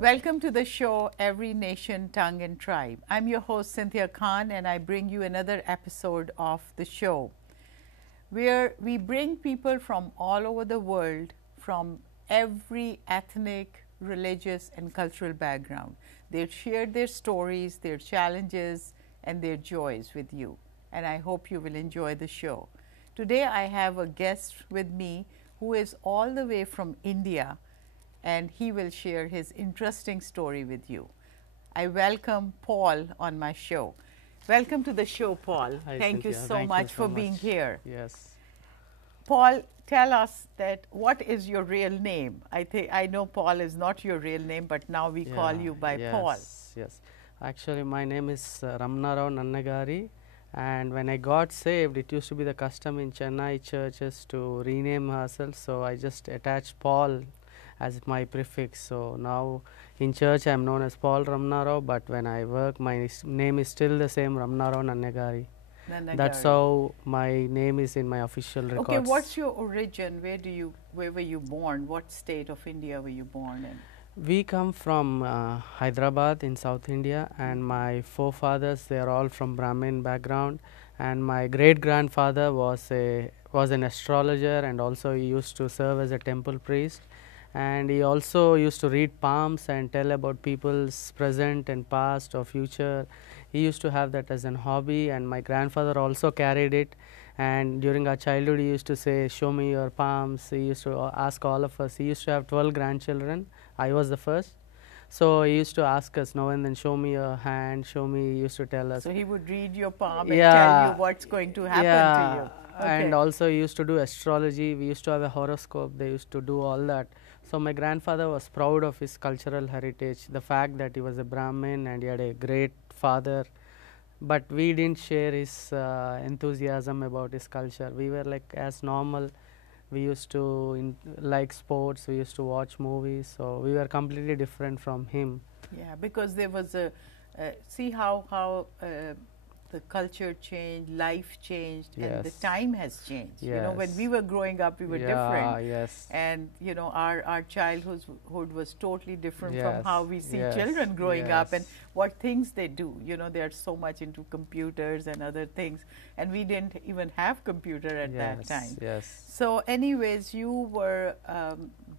Welcome to the show, Every Nation, Tongue and Tribe. I'm your host, Cynthia Khan, and I bring you another episode of the show where we bring people from all over the world, from every ethnic, religious, and cultural background. They share their stories, their challenges, and their joys with you. And I hope you will enjoy the show. Today, I have a guest with me who is all the way from India, and he will share his interesting story with you. I welcome Paul on my show. Welcome to the show, Paul. Hi, Thank you Cynthia. so Thank much you so for being much. here. Yes. Paul, tell us that what is your real name? I know Paul is not your real name, but now we call you by Paul. Yes. Actually, my name is Ramnarao Nannagari, and when I got saved, it used to be the custom in Chennai churches to rename ourselves. So I just attached Paul as my prefix. So now in church I am known as Paul Ramnarao, but when I work, my name is still the same, Ramnarao Nannagari. That's how my name is in my official records. Okay, what's your origin? Where were you born? What state of India were you born in? We come from Hyderabad in South India, and my forefathers, they are all from Brahmin background, and my great grandfather was an astrologer, and also he used to serve as a temple priest, and he also used to read palms and tell about people's present and past or future. He used to have that as an hobby, and my grandfather also carried it. And during our childhood, he used to say, "Show me your palms." He used to ask all of us. He used to have 12 grandchildren. I was the first. So he used to ask us, "No, and then show me your hand, show me." He used to tell us. So he would read your palm and tell you what's going to happen to you. Okay. And also he used to do astrology. We used to have a horoscope. They used to do all that. So my grandfather was proud of his cultural heritage, the fact that he was a Brahmin and he had a great father. But we didn't share his enthusiasm about his culture. We were like as normal. We used to like sports. We used to watch movies. So we were completely different from him. Yeah, because there was see how the culture changed, life changed, and the time has changed. Yes. You know, when we were growing up, we were different. Yes. And you know, our childhood was totally different Yes. from how we see children growing up and what things they do. You know, they are so much into computers and other things, and we didn't even have computer at that time. Yes. So, anyways, you were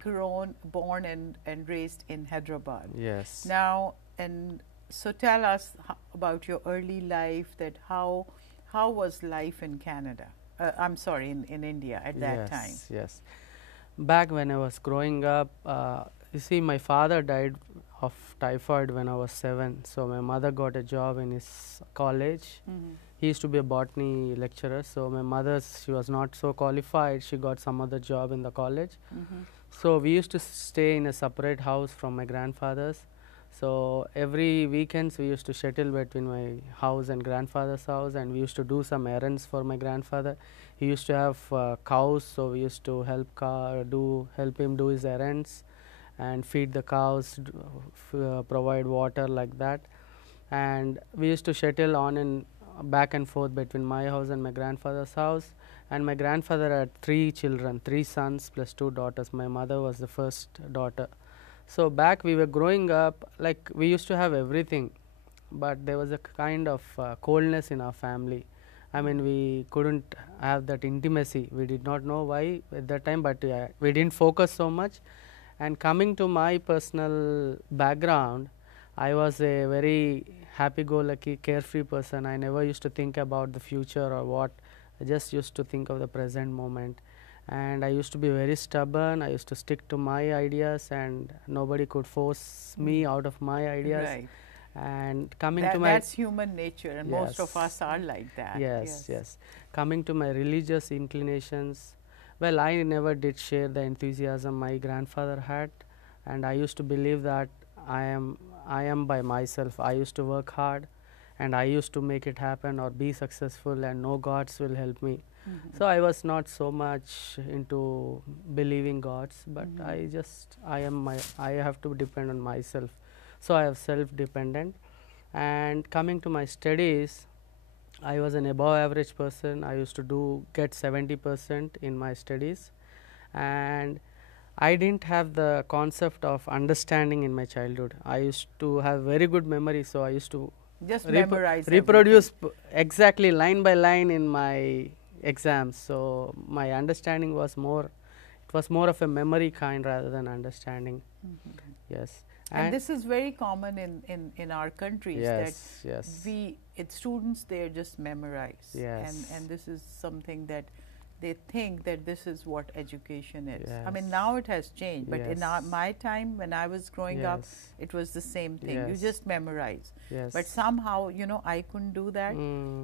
born and raised in Hyderabad. Yes. Now, and so tell us about your early life. That how was life in Canada? I'm sorry, in India at that time. Yes. Back when I was growing up, you see, my father died of typhoid when I was 7. So my mother got a job in his college. He used to be a botany lecturer. So my mother, she was not so qualified. She got some other job in the college. So we used to stay in a separate house from my grandfather's. So every weekends we used to shuttle between my house and grandfather's house, and we used to do some errands for my grandfather. He used to have cows, so we used to help him do his errands and feed the cows, provide water, like that. And we used to shuttle on and back and forth between my house and my grandfather's house. And my grandfather had 3 children, 3 sons plus 2 daughters. My mother was the first daughter. So back we were growing up, like we used to have everything, but there was a kind of coldness in our family. I mean, we couldn't have that intimacy. We did not know why at that time, but we didn't focus so much. And coming to my personal background, I was a very happy-go-lucky, carefree person. I never used to think about the future or what. I just used to think of the present moment. And I used to be very stubborn. I used to stick to my ideas, and nobody could force me out of my ideas. Right. And coming to my that's human nature, and most of us are like that. Yes. Coming to my religious inclinations, well, I never did share the enthusiasm my grandfather had, and I used to believe that I am by myself. I used to work hard and I used to make it happen or be successful, and no gods will help me. So I was not so much into believing gods, but I have to depend on myself. So I have self-dependent. And coming to my studies, I was an above average person. I used to get 70% in my studies, and I didn't have the concept of understanding in my childhood. I used to have very good memory, so I used to just memorize reproduce exactly line by line in my exams. So my understanding was more, it was more of a memory kind rather than understanding. Yes. And this is very common in our countries, yes, that yes. students there just memorize. Yes. And this is something that they think that this is what education is. Yes. I mean, now it has changed, but in my time when I was growing up, Yes. it was the same thing. You Yes. just memorize. Yes. But somehow, you know, I couldn't do that.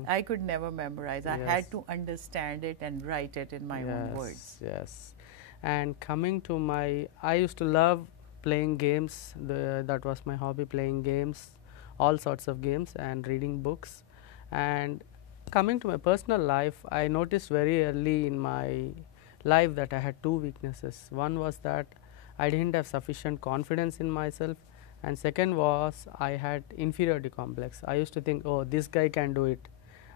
I could never memorize. I Yes. had to understand it and write it in my own words. Yes. And coming to I used to love playing games. That was my hobby, playing games, all sorts of games, and reading books. And coming to my personal life, I noticed very early in my life that I had two weaknesses. One was that I didn't have sufficient confidence in myself, and second was I had inferiority complex. I used to think, oh, this guy can do it,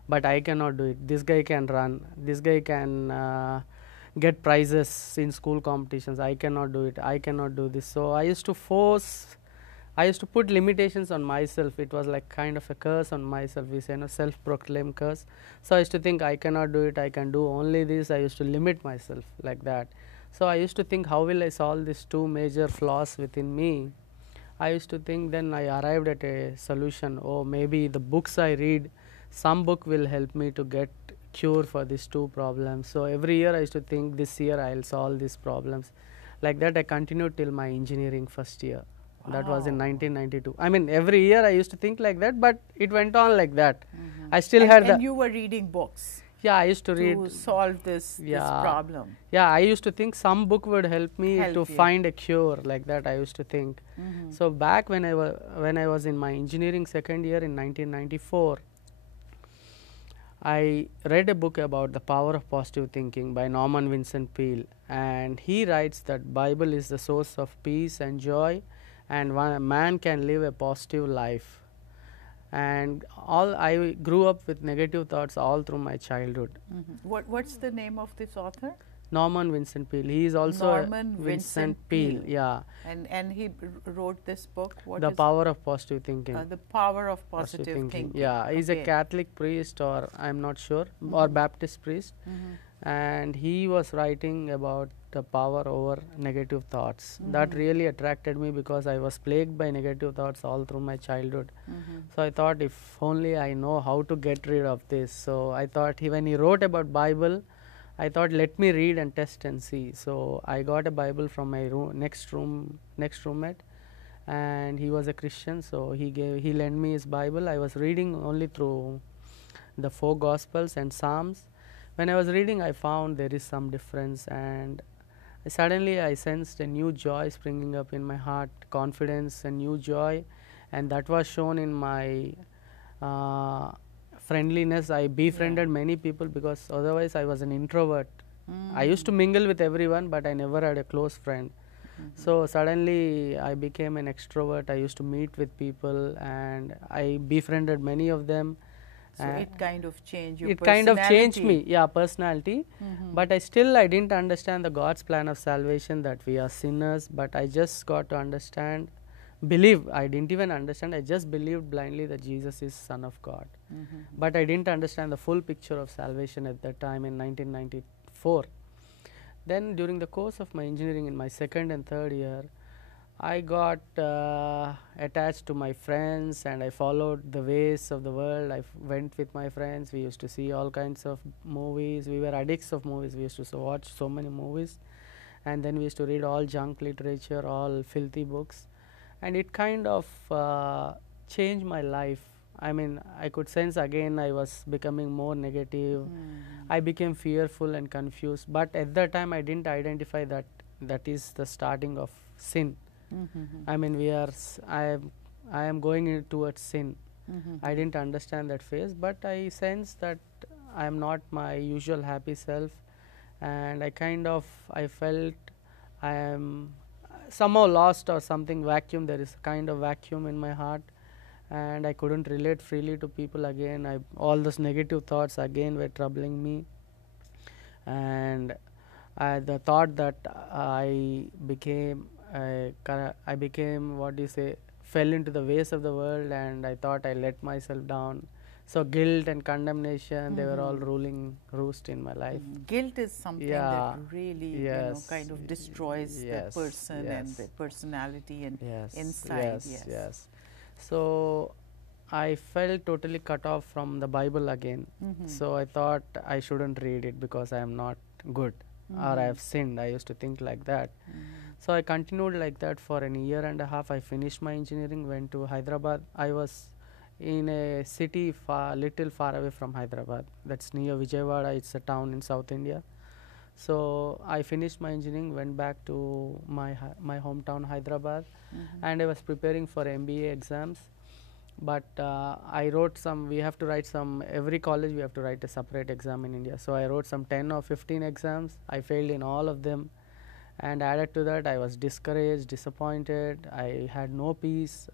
but I cannot do it. This guy can run. This guy can get prizes in school competitions. I cannot do it. I cannot do this. So I used to put limitations on myself. It was like kind of a curse on myself. We say, self-proclaimed curse. So I used to think I cannot do it. I can do only this. I used to limit myself like that. So I used to think, how will I solve these two major flaws within me? I used to think, then I arrived at a solution. Oh, maybe the books I read, some book will help me to get cure for these two problems. So every year I used to think, this year I'll solve these problems. Like that I continued till my engineering first year. Wow. That was in 1992. I mean, every year I used to think like that, but it went on like that. I still had and you were reading books. Yeah, I used to read to solve this problem. Yeah, I used to think some book would help me to find a cure, like that I used to think. So back when I was in my engineering second year in 1994, I read a book about the power of positive thinking by Norman Vincent Peale, and he writes that Bible is the source of peace and joy, and man can live a positive life. And I grew up with negative thoughts all through my childhood. What's the name of this author? Norman Vincent Peale. He is also Norman Vincent Peale. Yeah. And he wrote this book. The Power of Positive Thinking. The Power of Positive Thinking. Yeah, he's a Catholic priest, or I'm not sure, or Baptist priest, and he was writing about the power over negative thoughts. That really attracted me because I was plagued by negative thoughts all through my childhood. So I thought, if only I know how to get rid of this. So I thought, when he wrote about Bible, I thought, let me read and test and see. So I got a Bible from my next roommate, and he was a Christian, so he lent me his Bible. I was reading only through the 4 Gospels and Psalms. When I was reading, I found there is some difference, and suddenly I sensed a new joy springing up in my heart, confidence and new joy, and that was shown in my friendliness. I befriended many people, because otherwise I was an introvert. I used to mingle with everyone, but I never had a close friend. So suddenly I became an extrovert. I used to meet with people, and I befriended many of them. So it kind of changed your personality. It kind of changed me, personality. But I didn't understand the God's plan of salvation, that we are sinners. But I just got to understand, believe. I didn't even understand. I just believed blindly that Jesus is Son of God. But I didn't understand the full picture of salvation at that time in 1994. Then during the course of my engineering in my second and third year, I got attached to my friends, and I followed the ways of the world. I went with my friends. We used to see all kinds of movies. We were addicts of movies. We used to watch so many movies, and then we used to read all junk literature, all filthy books, and it kind of changed my life. I mean, I could sense again I was becoming more negative. I became fearful and confused, but at that time I didn't identify that is the starting of sin. I mean, I am going towards sin. I didn't understand that phase, but I sensed that I am not my usual happy self, and I felt I am somehow lost or something vacuum. There is a kind of vacuum in my heart, and I couldn't relate freely to people again. All those negative thoughts again were troubling me, and the thought that I became, what do you say, fell into the ways of the world, and I thought I let myself down. So guilt and condemnation, they were all ruling roost in my life. Guilt is something Yeah. that really, Yes. kind of destroys Yes. the person and Yes. the personality and Yes. inside. Yes. So I felt totally cut off from the Bible again. So I thought I shouldn't read it because I am not good, or I have sinned. I used to think like that. So I continued like that for an year and a half. I finished my engineering, went to Hyderabad. I was in a city little far away from Hyderabad. That's near Vijayawada. It's a town in South India. So I finished my engineering, went back to my hometown Hyderabad, and I was preparing for MBA exams. But I wrote some. We have to write some. Every college we have to write a separate exam in India. So I wrote some 10 or 15 exams. I failed in all of them, and added to that, I was discouraged, disappointed. I had no peace,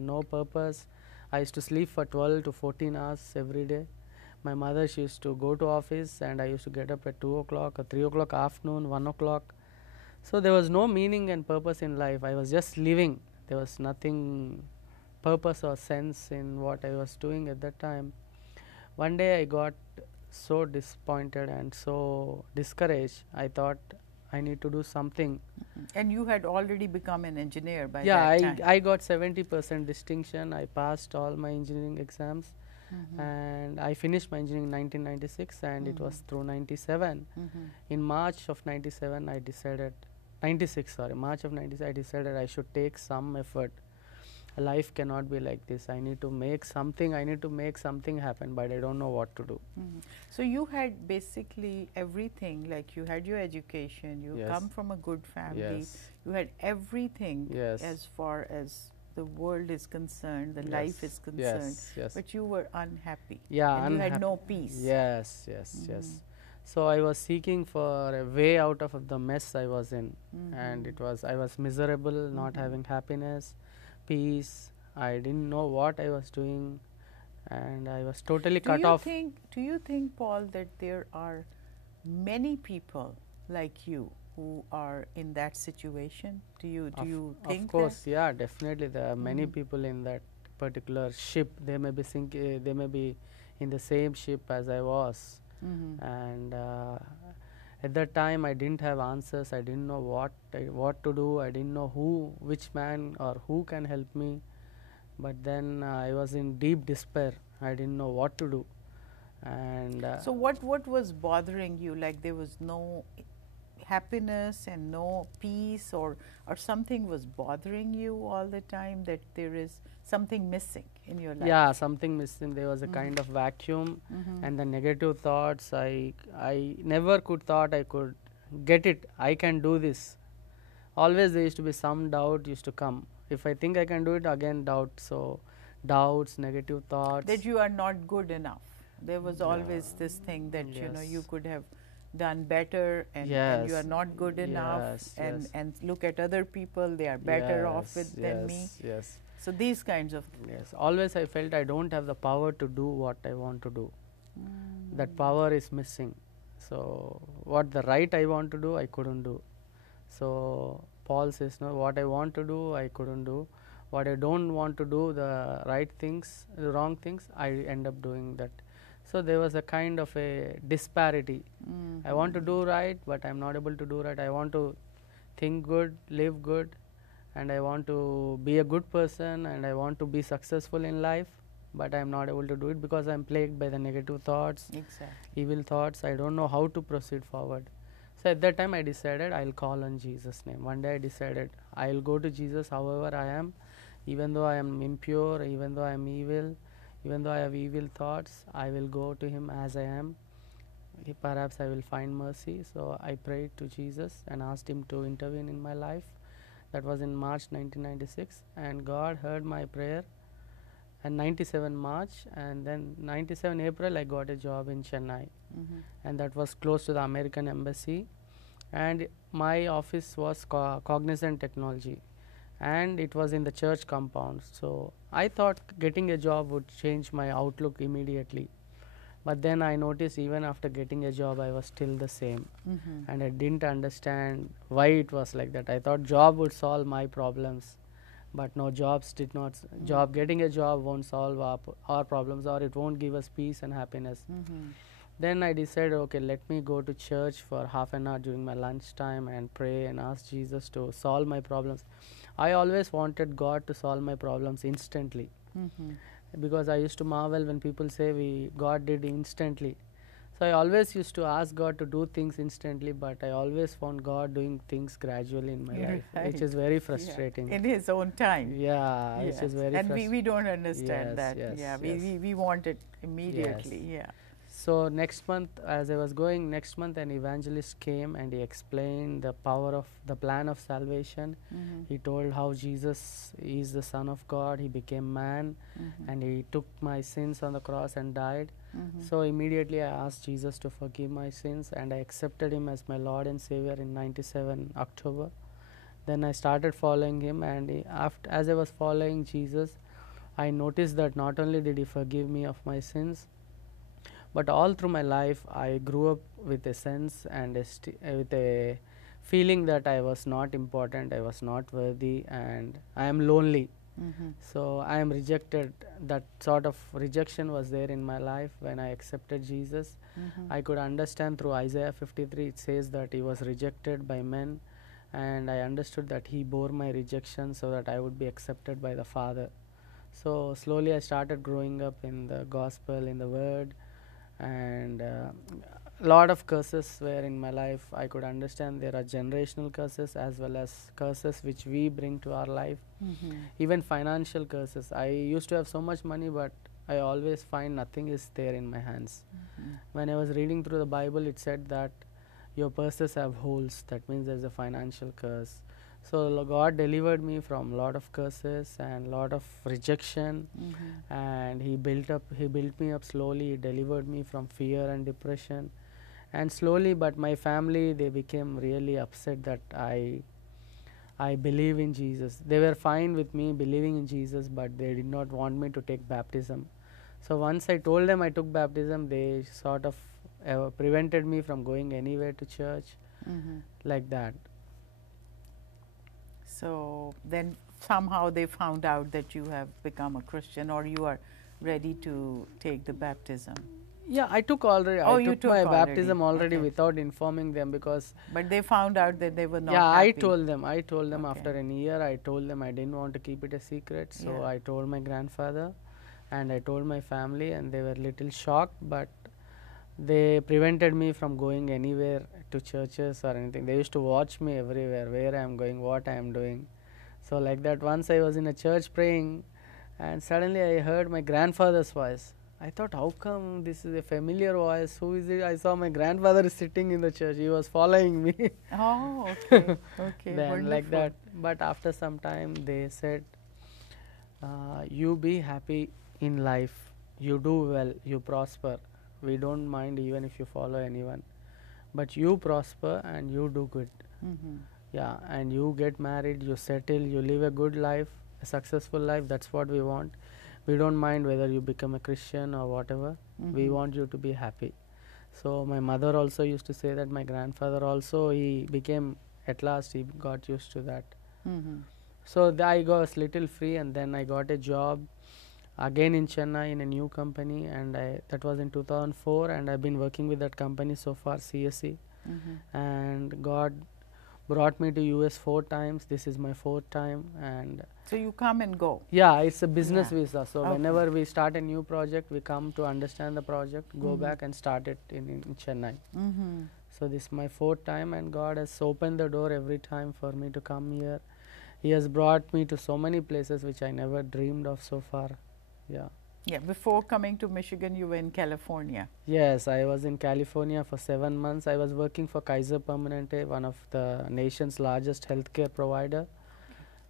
no purpose. I used to sleep for 12 to 14 hours every day. My mother, she used to go to office, and I used to get up at 2 o'clock or 3 o'clock afternoon, 1 o'clock. So there was no meaning and purpose in life. I was just living. There was nothing purpose or sense in what I was doing at that time. One day I got so disappointed and so discouraged. I thought I need to do something. And you had already become an engineer by Yeah, that time. I got 70% distinction. I passed all my engineering exams, and I finished my engineering in 1996, and it was through 97. In March of 97, I decided, 96, sorry, March of 96, I decided I should take some effort. Life cannot be like this. I need to make something happen, but I don't know what to do. So you had basically everything, like you had your education, you Yes. come from a good family, Yes. you had everything Yes. as far as the world is concerned, the life is Yes. concerned, Yes. but you were unhappy. Yeah, and you had unhappy. no peace. Yes. So I was seeking for a way out of the mess I was in, and I was miserable, not having happiness, peace. I didn't know what I was doing, and I was totally cut off. Do you think, Paul, that there are many people like you who are in that situation? Do you think Of course, yeah, definitely there are many people in that particular ship. They may be they may be in the same ship as I was, and at that time I didn't have answers. I didn't know what to do. I didn't know which man or who can help me. But then I was in deep despair. I didn't know what to do, and So what was bothering you? Like there was no happiness and no peace, or something was bothering you all the time, that there is something missing in your life? yeah, something missing. There was a kind of vacuum, and the negative thoughts. I never could thought I could get it. I can do this. Always there used to be some doubt used to come. If I think I can do it, again doubt. So doubts, negative thoughts. That you are not good enough. There was always this thing that you Yes. could have done better, and you Yes. are not good enough, Yes, and yes. and look at other people, they are better off Yes, than me. Yes. So these kinds of Yes. Always I felt I don't have the power to do what I want to do. That power is missing. So what the right I want to do, I couldn't do. So Paul says, no, what I want to do, I couldn't do. What I don't want to do, the right things, the wrong things, I end up doing that. So there was a kind of a disparity. I want to do right, but I'm not able to do right. I want to think good, live good, and I want to be a good person, and I want to be successful in life, but I'm not able to do it because I'm plagued by the negative thoughts, exactly. evil thoughts. I don't know how to proceed forward. So at that time I decided I'll call on Jesus' name. One day I decided I'll go to Jesus however I am, even though I am impure, even though I am evil, even though I have evil thoughts, I will go to him as I am. Perhaps I will find mercy. So I prayed to Jesus and asked him to intervene in my life. That was in March 1996, and God heard my prayer. And 97 March, and then 97 April, I got a job in Chennai, and that was close to the American embassy. And my office was Cognizant Technology, and it was in the church compound. So I thought getting a job would change my outlook immediately. But then I noticed even after getting a job, I was still the same, and I didn't understand why it was like that. I thought job would solve my problems, but no, jobs did not. Getting a job won't solve our problems, or it won't give us peace and happiness. Then I decided, okay, let me go to church for half an hour during my lunchtime and pray and ask Jesus to solve my problems. I always wanted God to solve my problems instantly, because I used to marvel when people say God did instantly. So I always used to ask God to do things instantly, but I always found God doing things gradually in my life, which is very frustrating. In His own time. Yeah, Yes. which is very and we don't understand that. Yes, we want it immediately. Yes. So next month, as I was going, next month an evangelist came and he explained the power of the plan of salvation. He told how Jesus is the Son of God. He became man, and he took my sins on the cross and died. So immediately I asked Jesus to forgive my sins, and I accepted him as my Lord and Savior in 97 October. Then I started following him, and as I was following Jesus, I noticed that not only did he forgive me of my sins, but all through my life I grew up with a sense and with a feeling that I was not important, I was not worthy, and I am lonely. So I am rejected. That sort of rejection was there in my life when I accepted Jesus. I could understand through Isaiah 53, it says that he was rejected by men, and I understood that he bore my rejection so that I would be accepted by the Father. So slowly I started growing up in the gospel, in the word, and a lot of curses were in my life. I could understand there are generational curses as well as curses which we bring to our life, even financial curses. I used to have so much money, but I always find nothing is there in my hands. When I was reading through the Bible, it said that your purses have holes. That means there's a financial curse. So God delivered me from a lot of curses and lot of rejection, and He built me up slowly. He delivered me from fear and depression, and slowly, but my family, they became really upset that I believe in Jesus. They were fine with me believing in Jesus, but they did not want me to take baptism. So once I told them I took baptism, they sort of prevented me from going anywhere to church, like that. So then somehow they found out that you have become a Christian, or you are ready to take the baptism. Yeah, I took already. Oh, I took my baptism already okay. without informing them, because. But they found out that they were not. Yeah, happy. I told them. Okay. After a year. I told them I didn't want to keep it a secret. So I told my grandfather, and I told my family, and they were little shocked, but they prevented me from going anywhere to churches or anything. They used to watch me everywhere, where I am going, what I am doing. So like that, once I was in a church praying, and suddenly I heard my grandfather's voice. I thought, how come this is a familiar voice? Who is it? I saw my grandfather sitting in the church. He was following me. Oh, okay. Okay. Then wonderful. like that. But after some time, they said, you be happy in life. You do well. You prosper. We don't mind even if you follow anyone. But you prosper and you do good. Yeah, and you get married, you settle, you live a good life, a successful life. That's what we want. We don't mind whether you become a Christian or whatever. We want you to be happy. So my mother also used to say that. My grandfather also, he became, at last he got used to that. So I was little free, and then I got a job again in Chennai in a new company, and that was in 2004, and I've been working with that company so far, CSE. And God brought me to US 4 times. This is my 4th time. And so you come and go. Yeah, it's a business visa. So whenever we start a new project, we come to understand the project, go back and start it in Chennai. So this is my 4th time, and God has opened the door every time for me to come here. He has brought me to so many places which I never dreamed of so far. Yeah. Yeah, before coming to Michigan, you were in California. Yes, I was in California for 7 months. I was working for Kaiser Permanente, one of the nation's largest healthcare provider.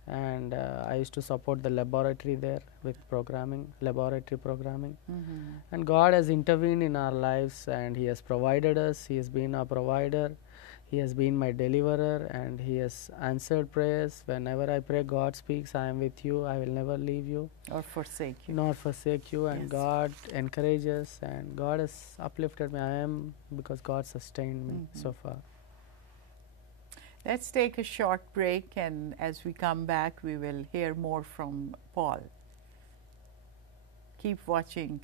and I used to support the laboratory there with programming, laboratory programming. And God has intervened in our lives, and He has provided us. He has been our provider. He has been my deliverer, and He has answered prayers. Whenever I pray, God speaks, I am with you, I will never leave you Or forsake you. nor forsake you. And Yes. God encourages, and God has uplifted me. I am, because God sustained me so far. Let's take a short break, and as we come back, we will hear more from Paul. Keep watching.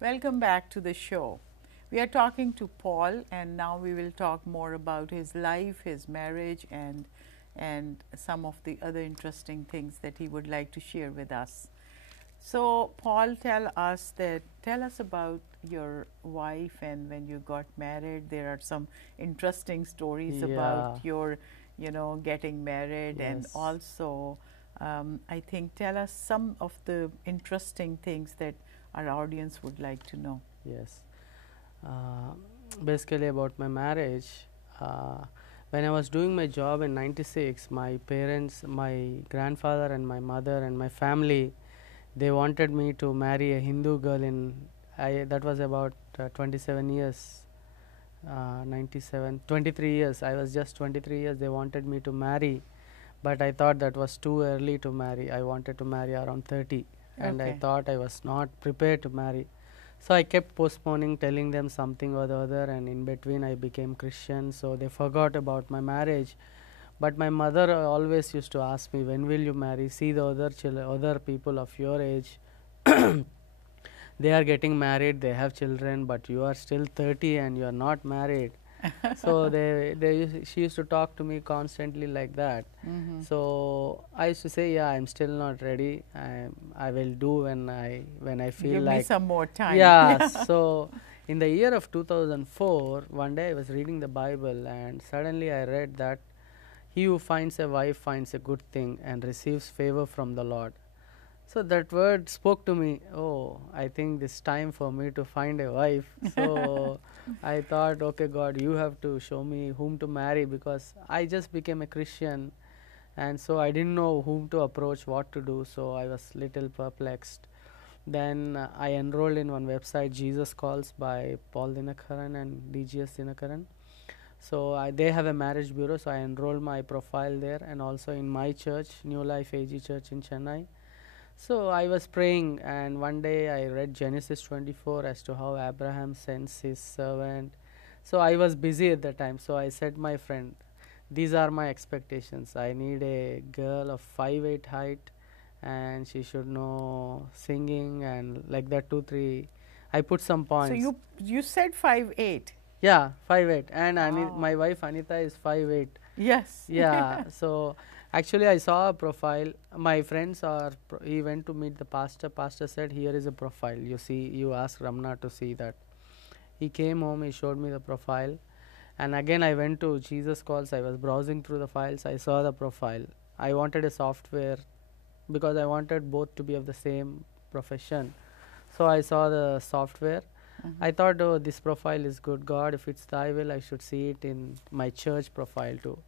Welcome back to the show. We are talking to Paul, and now we will talk more about his life, his marriage, and some of the other interesting things that he would like to share with us. So, Paul, tell us about your wife and when you got married. There are some interesting stories about your, getting married, and Yes. also, I think, tell us some of the interesting things that our audience would like to know. Yes. Basically, about my marriage, when I was doing my job in '96, my parents, my grandfather and my mother and my family, they wanted me to marry a Hindu girl that was about 27 years, 97, 23 years. I was just 23 years. They wanted me to marry, but I thought that was too early to marry. I wanted to marry around 30, and I Okay. thought I was not prepared to marry. So I kept postponing, telling them something or the other, and in between I became Christian, so they forgot about my marriage. But my mother always used to ask me, when will you marry? See the other people of your age, they are getting married, they have children, but you are still 30 and you are not married. So she used to talk to me constantly like that. So I used to say, yeah, I'm still not ready. I will do when I feel Give like. me some more time. Yeah. So in the year of 2004, one day I was reading the Bible, and suddenly I read that he who finds a wife finds a good thing and receives favor from the Lord. So that word spoke to me. Oh, I think it's time for me to find a wife. So I thought, okay, God, you have to show me whom to marry, because I just became a Christian, and so I didn't know whom to approach, what to do. So I was little perplexed. Then I enrolled in one website, Jesus Calls, by Paul Dinakaran and DGS Dinakaran. So they have a marriage bureau, so I enrolled my profile there, and also in my church, New Life AG Church in Chennai. So I was praying, and one day I read Genesis 24 as to how Abraham sends his servant. So I was busy at that time, so I said, my friend, these are my expectations. I need a girl of 5'8" height, and she should know singing and like that, 2-3. I put some points. So you said 5'8". Yeah, 5'8", and Wow. my wife Anita is 5'8". Yes. Yeah. So actually I saw a profile. My friends he went to meet the pastor. Pastor said, here is a profile. You see, you ask Ramna to see that. He came home, he showed me the profile, and again I went to Jesus Calls. I was browsing through the files. I saw the profile. I wanted a software because I wanted both to be of the same profession. So I saw the software. I thought, oh, this profile is good. God, if it's thy will, I should see it in my church profile too.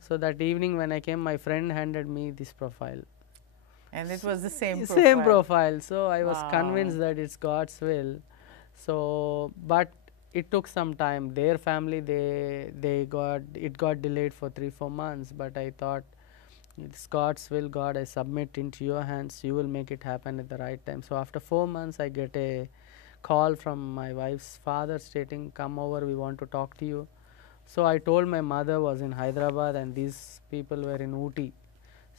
So that evening when I came, my friend handed me this profile. And it was the same profile. Same profile. So I was Wow. convinced that it's God's will. So, but it took some time. Their family, they got it got delayed for 3 4 months, but I thought it's God's will. God, I submit into your hands. You will make it happen at the right time. So after 4 months, I get a call from my wife's father stating, "Come over. We want to talk to you." So I told my mother was in Hyderabad and these people were in Ooty.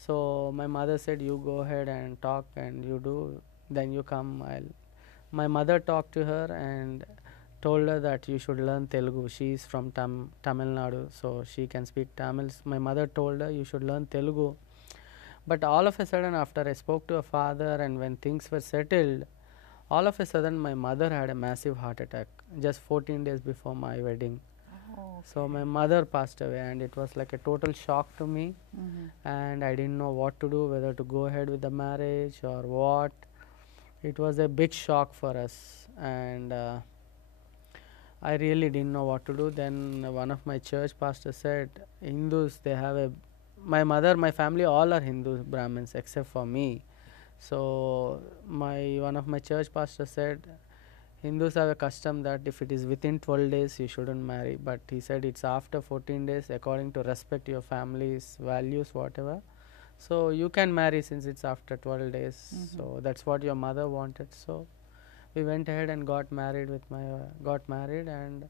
So my mother said, "You go ahead and talk, and you do. Then you come. I'll." My mother talked to her and told her that you should learn Telugu. She is from Tamil Nadu, so she can speak Tamil. My mother told her you should learn Telugu. But all of a sudden, after I spoke to her father and when things were settled, all of a sudden my mother had a massive heart attack just 14 days before my wedding. Oh, So my mother passed away, and it was like a total shock to me, and I didn't know what to do, whether to go ahead with the marriage or what. It was a big shock for us, and I really didn't know what to do. Then one of my church pastors said, Hindus, they have a, my mother, my family, all are Hindu Brahmins except for me. So one of my church pastors said, Hindus have a custom that if it is within 12 days, you shouldn't marry. But he said it's after 14 days, according to respect your family's values, whatever. So you can marry since it's after 12 days. So that's what your mother wanted. So we went ahead and got married and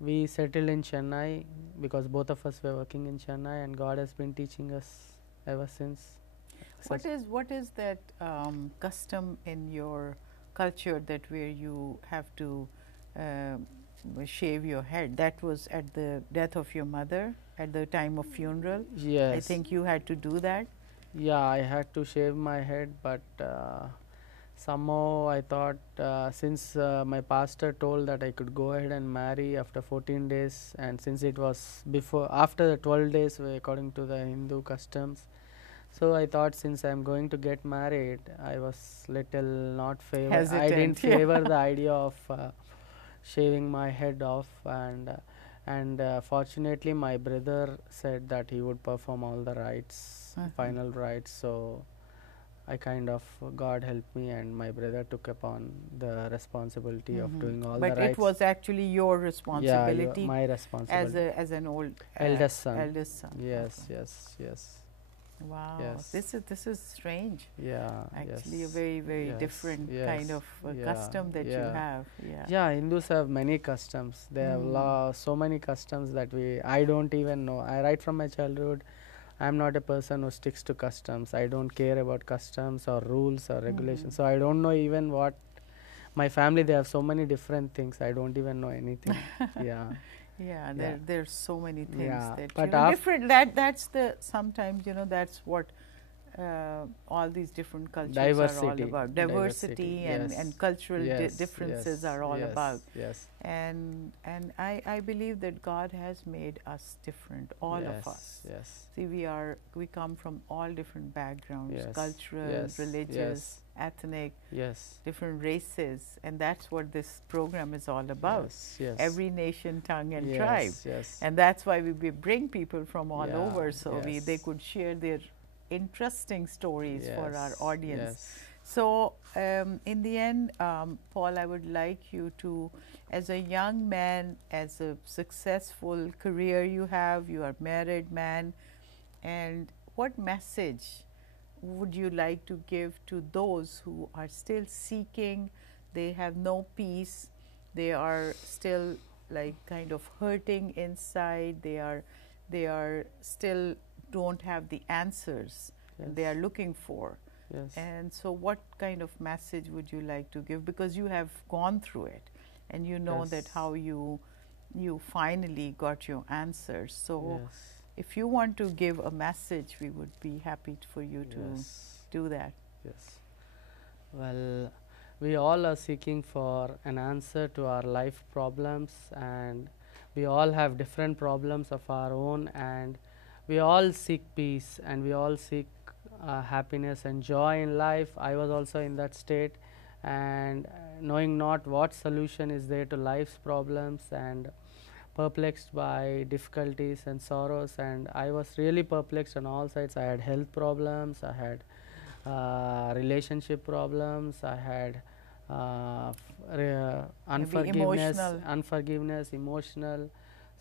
we settled in Chennai because both of us were working in Chennai, and God has been teaching us ever since. What is that custom in your culture that where you have to shave your head? That was at the death of your mother, at the time of funeral. Yes. I think you had to do that. Yeah, I had to shave my head, but somehow I thought since my pastor told that I could go ahead and marry after 14 days, and since it was after the 12 days according to the Hindu customs, so I thought since I'm going to get married, I was little not favor. Hesitant, I didn't yeah. favor the idea of shaving my head off, and fortunately my brother said that he would perform all the rites, final rites. So I kind of, God helped me, and my brother took upon the responsibility of doing all the rites. But it was actually your responsibility. Yeah, my responsibility. As an old eldest son. Eldest son. Yes, Okay. yes. Wow, Yes. this is strange. Yeah. Actually, yes, a very yes, different yes, kind of yeah, custom that you yeah. have. Yeah. Yeah, Hindus have many customs. They have so many customs that I don't even know. Right from my childhood, I'm not a person who sticks to customs. I don't care about customs or rules or regulations. So I don't know even what my family. They have so many different things. I don't even know anything. Yeah. Yeah, Yeah. there's so many things Yeah, that but different. That's the sometimes that's what all these different cultures are all Diversity. about. Diversity, and, yes. and cultural Yes, differences yes, are all yes, about. Yes. And I believe that God has made us different, all yes, of us. Yes. See, we come from all different backgrounds, Yes, cultural, yes, religious, yes. ethnic, Yes. different races, and that's what this program is all about. Yes, yes. Every nation, tongue, and yes, tribe. Yes. And that's why we bring people from all Yeah, over, so yes. they could share their interesting stories for our Yes, audience. yes. So, in the end, Paul, I would like you to, as a young man, as a successful career you have, you are married man, and what message would you like to give to those who are still seeking, they have no peace, they are still like kind of hurting inside, they are still don't have the answers they are looking for. Yes. And so what kind of message would you like to give, because you have gone through it and you know that Yes. how you finally got your answers. So Yes. if you want to give a message, we would be happy for you to Yes. do that. Yes. Well, we all are seeking for an answer to our life problems, and we all have different problems of our own, and we all seek peace, and we all seek happiness and joy in life. I was also in that state, and knowing not what solution is there to life's problems, and perplexed by difficulties and sorrows, and I was really perplexed on all sides. I had health problems, I had relationship problems, I had unforgiveness, emotional. emotional.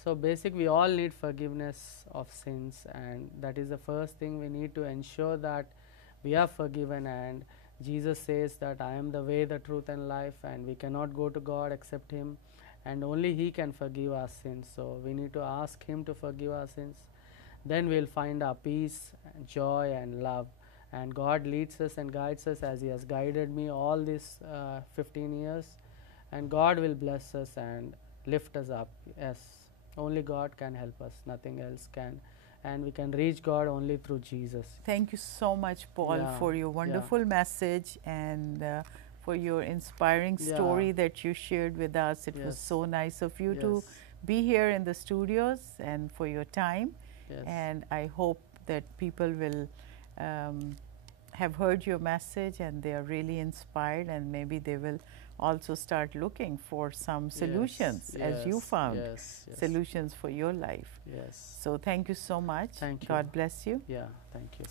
So basic, we all need forgiveness of sins, and that is the first thing we need to ensure that we are forgiven. And Jesus says that I am the way, the truth, and life, and we cannot go to God except Him, and only He can forgive our sins. So we need to ask Him to forgive our sins. Then we'll find our peace, joy, and love. And God leads us and guides us as He has guided me all these 15 years. And God will bless us and lift us up. Yes, only God can help us, nothing else can. And we can reach God only through Jesus. Thank you so much, Paul, Yeah, for your wonderful message and for your inspiring story that you shared with us. It was so nice of you to be here in the studios and for your time. And I hope that people will have heard your message and they are really inspired, and maybe they will also start looking for some solutions as you found solutions for your life. So thank you so much. Thank you. God bless you. Yeah, thank you.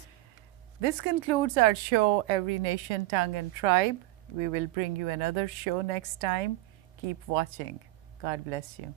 This concludes our show, Every Nation, Tongue and Tribe. We will bring you another show next time. Keep watching. God bless you.